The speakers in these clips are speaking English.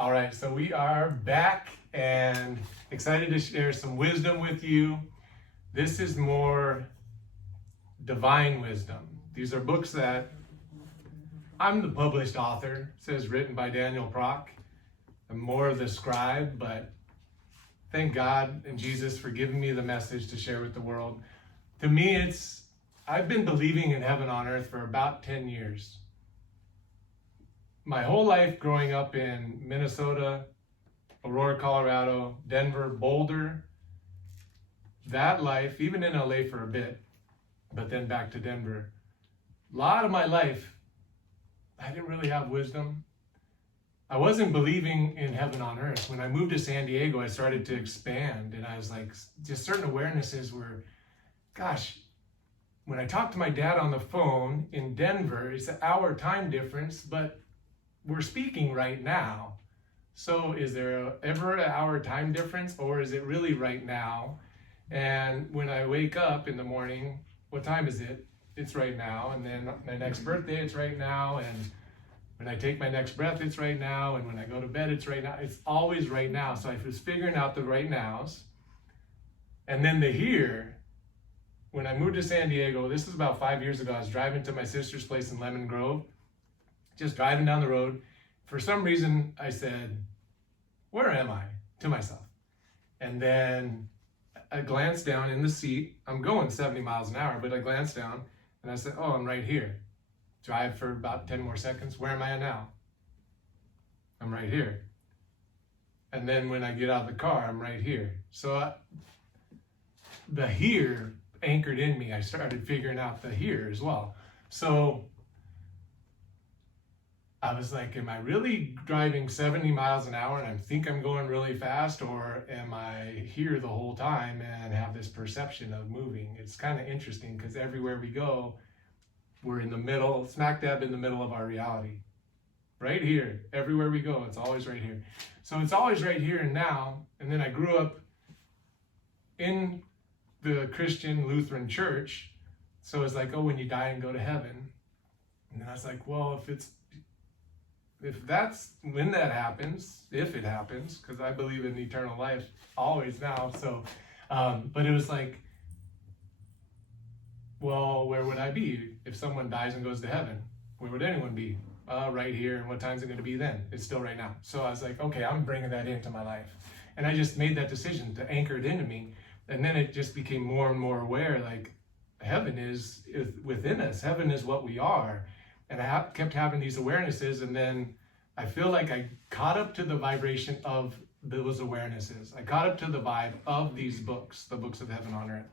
All right, so we are back and excited to share some wisdom with you. This is more divine wisdom. These are books that I'm the published author. It says written by Prok. I'm more of the scribe, but thank God and Jesus for giving me the message to share with the world. To me, I've been believing in heaven on earth for about 10 years. My whole life growing up in Minnesota, Aurora, Colorado, Denver, Boulder, that life, even in LA for a bit, but then back to Denver. A lot of my life, I didn't really have wisdom. I wasn't believing in heaven on earth. When I moved to San Diego, I started to expand, and I was like, just certain awarenesses were, gosh, when I talked to my dad on the phone in Denver, it's an hour time difference, but we're speaking right now. So is there ever an hour time difference, or is it really right now? And when I wake up in the morning, what time is it? It's right now. And then my next birthday, it's right now. And when I take my next breath, it's right now. And when I go to bed, it's right now. It's always right now. So I was figuring out the right nows. And then the here, when I moved to San Diego, this is about 5 years ago, I was driving to my sister's place in Lemon Grove, just driving down the road. For some reason, I said, where am I? To myself. And then I glanced down in the seat. I'm going 70 miles an hour, but I glanced down and I said, oh, I'm right here. Drive for about 10 more seconds. Where am I at now? I'm right here. And then when I get out of the car, I'm right here. So the here anchored in me. I started figuring out the here as well. So I was like, am I really driving 70 miles an hour and I think I'm going really fast, or am I here the whole time and have this perception of moving? It's kind of interesting because everywhere we go, we're in the middle, smack dab in the middle of our reality. Right here, everywhere we go, it's always right here. So it's always right here and now. And then I grew up in the Christian Lutheran church. So it's like, oh, when you die and go to heaven. And then I was like, well, if that's when that happens, if it happens, because I believe in eternal life always now. So, but it was like, well, where would I be if someone dies and goes to heaven? Where would anyone be? Right here. And what time is it going to be then? It's still right now. So I was like, okay, I'm bringing that into my life. And I just made that decision to anchor it into me. And then it just became more and more aware, like heaven is within us. Heaven is what we are. And I kept having these awarenesses, and then I feel like I caught up to the vibration of those awarenesses. I caught up to the vibe of these books, the books of heaven on earth.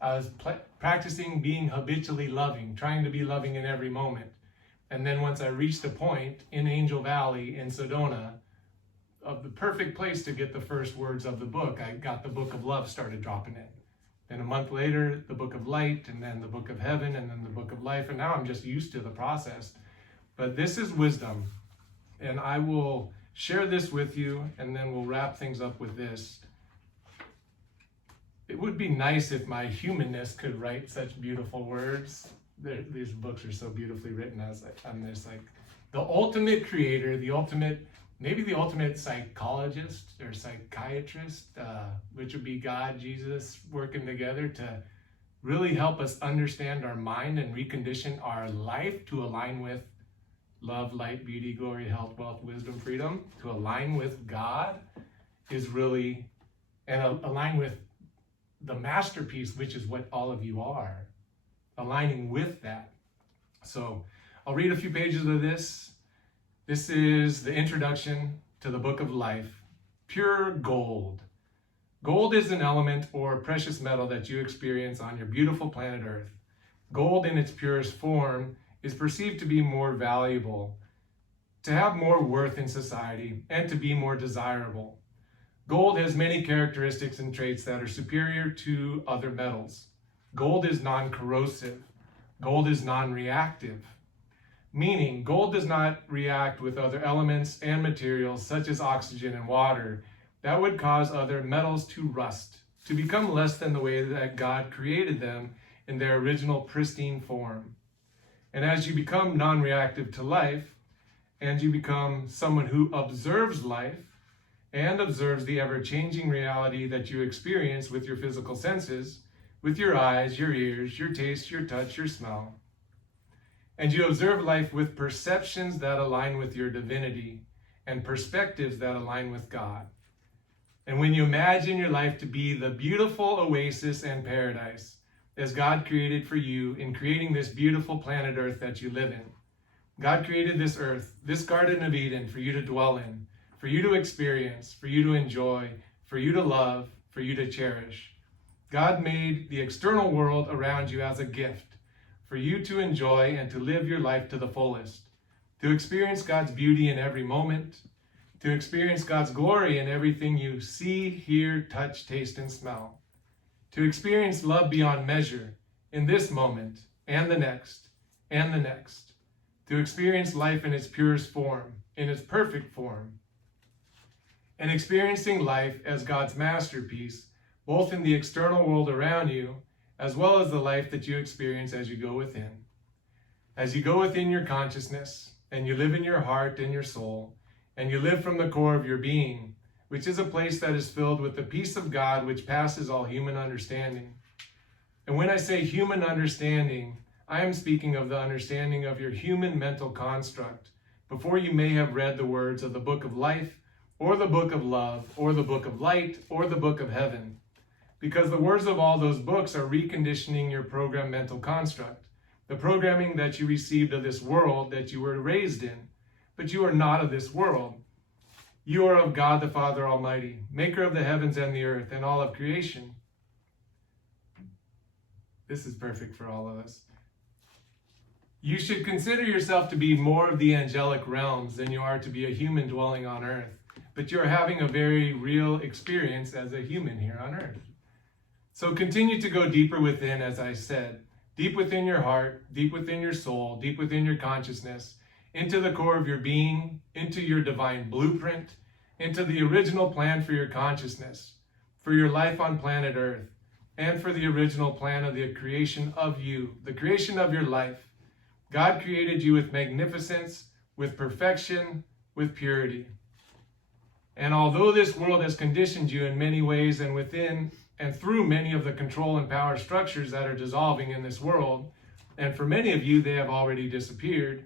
I was practicing being habitually loving, trying to be loving in every moment. And then once I reached a point in Angel Valley in Sedona of the perfect place to get the first words of the book, I got the book of love started dropping in. Then a month later, the book of light, and then the book of heaven, and then the book of life. And now I'm just used to the process. But this is wisdom. And I will share this with you, and then we'll wrap things up with this. It would be nice if my humanness could write such beautiful words. These books are so beautifully written. I'm just like the ultimate creator, maybe the ultimate psychologist or psychiatrist, which would be God, Jesus, working together to really help us understand our mind and recondition our life to align with love, light, beauty, glory, health, wealth, wisdom, freedom. To align with God is really, and align with the masterpiece, which is what all of you are. Aligning with that. So I'll read a few pages of this. This is the introduction to the book of life. Pure gold. Gold is an element or precious metal that you experience on your beautiful planet Earth. Gold in its purest form is perceived to be more valuable, to have more worth in society, and to be more desirable. Gold has many characteristics and traits that are superior to other metals. Gold is non-corrosive. Gold is non-reactive, meaning gold does not react with other elements and materials such as oxygen and water that would cause other metals to rust, to become less than the way that God created them in their original pristine form. And as you become non-reactive to life, and you become someone who observes life and observes the ever-changing reality that you experience with your physical senses, with your eyes, your ears, your taste, your touch, your smell. And you observe life with perceptions that align with your divinity and perspectives that align with God. And when you imagine your life to be the beautiful oasis and paradise as God created for you in creating this beautiful planet Earth that you live in. God created this earth, this Garden of Eden, for you to dwell in, for you to experience, for you to enjoy, for you to love, for you to cherish. God made the external world around you as a gift for you to enjoy and to live your life to the fullest, to experience God's beauty in every moment, to experience God's glory in everything you see, hear, touch, taste, and smell, to experience love beyond measure in this moment and the next and the next, to experience life in its purest form, in its perfect form, and experiencing life as God's masterpiece, both in the external world around you, as well as the life that you experience as you go within. As you go within your consciousness, and you live in your heart and your soul, and you live from the core of your being, which is a place that is filled with the peace of God which passes all human understanding. And when I say human understanding, I am speaking of the understanding of your human mental construct, before you may have read the words of the book of life, or the book of love, or the book of light, or the book of heaven. Because the words of all those books are reconditioning your programmed mental construct, the programming that you received of this world that you were raised in. But you are not of this world. You are of God the Father Almighty, maker of the heavens and the earth and all of creation. This is perfect for all of us. You should consider yourself to be more of the angelic realms than you are to be a human dwelling on earth. But you're having a very real experience as a human here on earth. So continue to go deeper within, as I said, deep within your heart, deep within your soul, deep within your consciousness, into the core of your being, into your divine blueprint, into the original plan for your consciousness, for your life on planet Earth, and for the original plan of the creation of you, the creation of your life. God created you with magnificence, with perfection, with purity. And although this world has conditioned you in many ways and within and through many of the control and power structures that are dissolving in this world, and for many of you, they have already disappeared.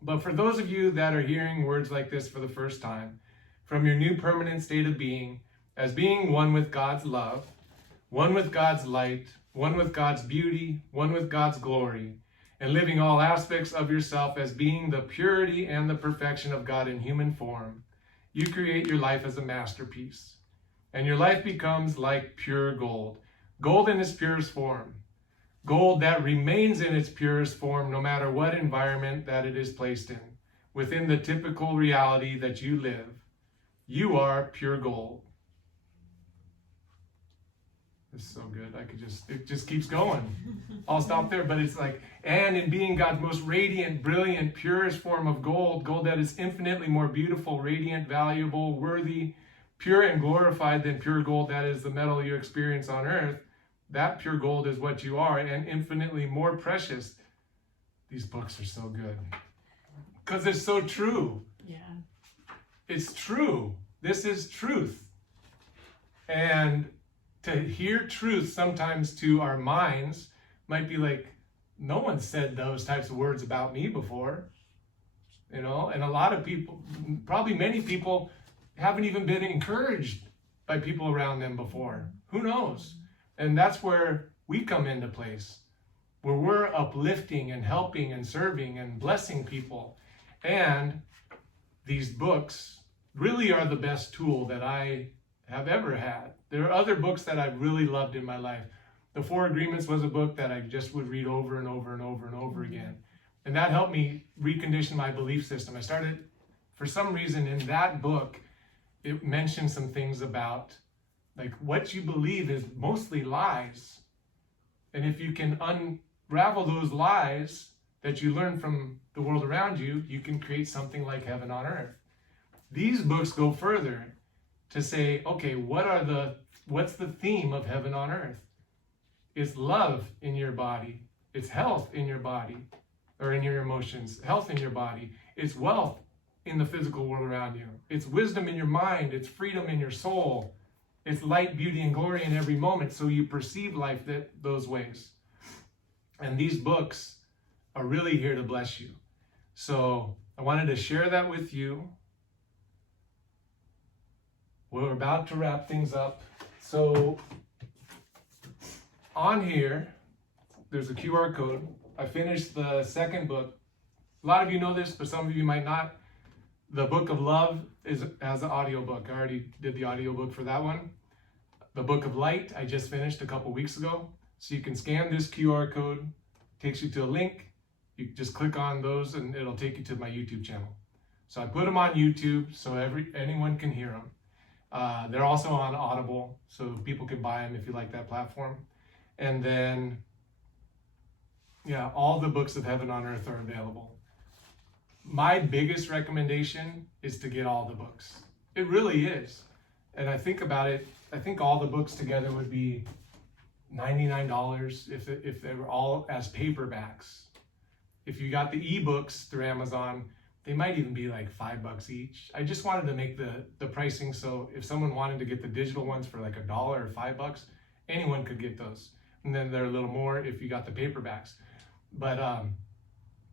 But for those of you that are hearing words like this for the first time, from your new permanent state of being, as being one with God's love, one with God's light, one with God's beauty, one with God's glory, and living all aspects of yourself as being the purity and the perfection of God in human form, you create your life as a masterpiece. And your life becomes like pure gold, gold in its purest form, gold that remains in its purest form no matter what environment that it is placed in, within the typical reality that you live. You are pure gold. It's so good. It just keeps going. I'll stop there, but it's like, and in being God's most radiant, brilliant, purest form of gold, gold that is infinitely more beautiful, radiant, valuable, worthy, pure and glorified than pure gold that is the metal you experience on earth, that pure gold is what you are, and infinitely more precious. These books are so good. Because it's so true. Yeah. It's true. This is truth. And to hear truth sometimes to our minds might be like, no one said those types of words about me before. You know, and a lot of people, probably many people, haven't even been encouraged by people around them before. Who knows? And that's where we come into place, where we're uplifting and helping and serving and blessing people. And these books really are the best tool that I have ever had. There are other books that I've really loved in my life. The Four Agreements was a book that I just would read over and over and over and over again. And that helped me recondition my belief system. I started, for some reason, in that book, it mentioned some things about like what you believe is mostly lies. And if you can unravel those lies that you learn from the world around you, you can create something like heaven on earth. These books go further to say, okay, what's the theme of heaven on earth? It's love in your body. It's health in your body, or in your emotions, health in your body. It's wealth in the physical world around you. It's wisdom in your mind. It's freedom in your soul. It's light, beauty, and glory in every moment, so you perceive life those ways. And these books are really here to bless you. So I wanted to share that with you. We're about to wrap things up. So on here, there's a QR code. I finished the second book. A lot of you know this, but some of you might not. The Book of Love has an audiobook. I already did the audiobook for that one. The Book of Light, I just finished a couple weeks ago. So you can scan this QR code, takes you to a link. You just click on those and it'll take you to my YouTube channel. So I put them on YouTube so anyone can hear them. They're also on Audible, so people can buy them if you like that platform. And then, yeah, all the books of Heaven on Earth are available. My biggest recommendation is to get all the books. It really is. And I think about it, I think all the books together would be $99 if they were all as paperbacks. If you got the ebooks through Amazon, they might even be like $5 each. I just wanted to make the pricing so if someone wanted to get the digital ones for like $1 or $5, anyone could get those. And then they're a little more if you got the paperbacks. But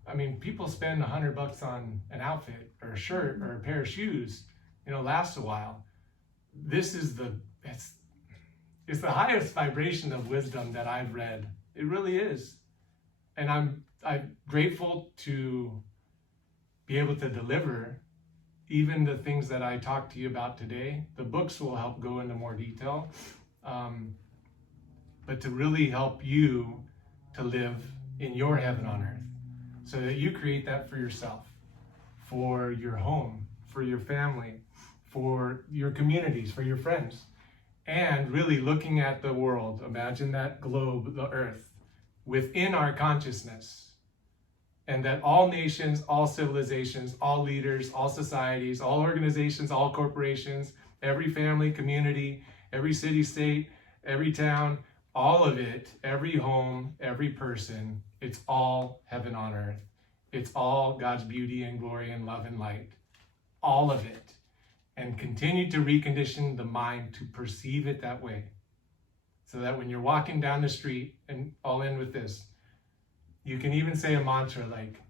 I mean, people spend $100 on an outfit or a shirt or a pair of shoes, lasts a while. This is it's the highest vibration of wisdom that I've read. It really is. And I'm grateful to be able to deliver even the things that I talked to you about today. The books will help go into more detail, but to really help you to live in your heaven on earth so that you create that for yourself, for your home, for your family, for your communities, for your friends, and really looking at the world. Imagine that globe, the earth, within our consciousness. And that all nations, all civilizations, all leaders, all societies, all organizations, all corporations, every family, community, every city, state, every town, all of it, every home, every person, it's all heaven on earth. It's all God's beauty and glory and love and light. All of it. And continue to recondition the mind to perceive it that way. So that when you're walking down the street, and I'll end with this, you can even say a mantra like,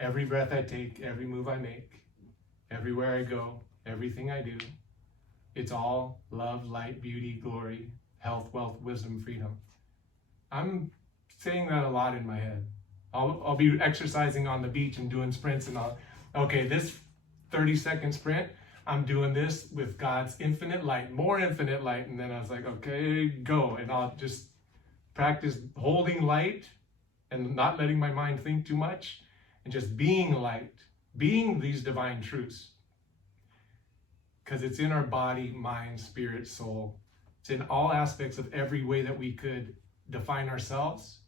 every breath I take, every move I make, everywhere I go, everything I do, it's all love, light, beauty, glory, health, wealth, wisdom, freedom. I'm saying that a lot in my head. I'll be exercising on the beach and doing sprints and okay, this 30-second sprint, I'm doing this with God's infinite light, more infinite light. And then I was like, okay, go. And I'll just practice holding light and not letting my mind think too much and just being light, being these divine truths. Because it's in our body, mind, spirit, soul. It's in all aspects of every way that we could define ourselves.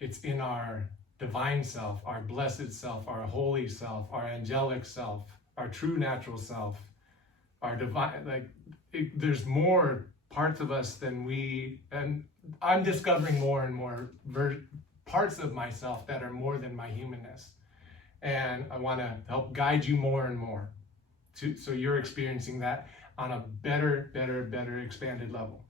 It's in our divine self, our blessed self, our holy self, our angelic self, our true natural self, our divine, there's more parts of us than and I'm discovering more and more parts of myself that are more than my humanness. And I want to help guide you more and more so you're experiencing that on a better expanded level.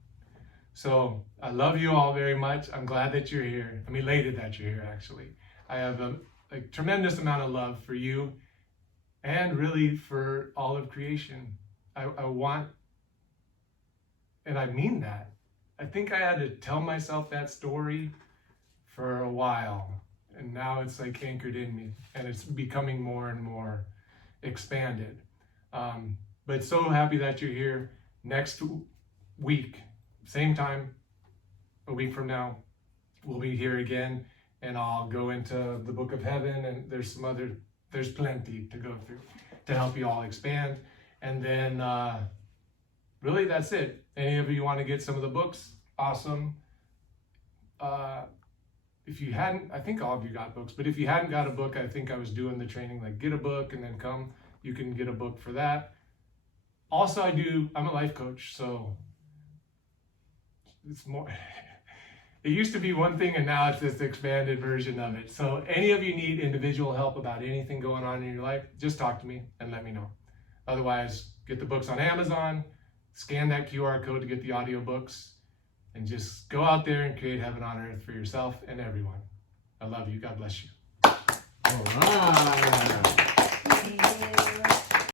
So I love you all very much. I'm glad that you're here. I'm elated that you're here, actually. I have a tremendous amount of love for you and really for all of creation. I want, and I mean that. I think I had to tell myself that story for a while, and now it's like anchored in me, and it's becoming more and more expanded. But so happy that you're here. Next week, same time, a week from now, we'll be here again, and I'll go into the Book of Heaven, and there's plenty to go through to help you all expand. And then really that's it. Any of you want to get some of the books? Awesome. If you hadn't, I think all of you got books, but if you hadn't got a book, I think I was doing the training, like get a book and then come, you can get a book for that. Also, I'm a life coach, so it's more, It used to be one thing and now it's this expanded version of it. So any of you need individual help about anything going on in your life, just talk to me and let me know. Otherwise, get the books on Amazon, scan that QR code to get the audiobooks, and just go out there and create heaven on earth for yourself and everyone. I love you. God bless you. All right.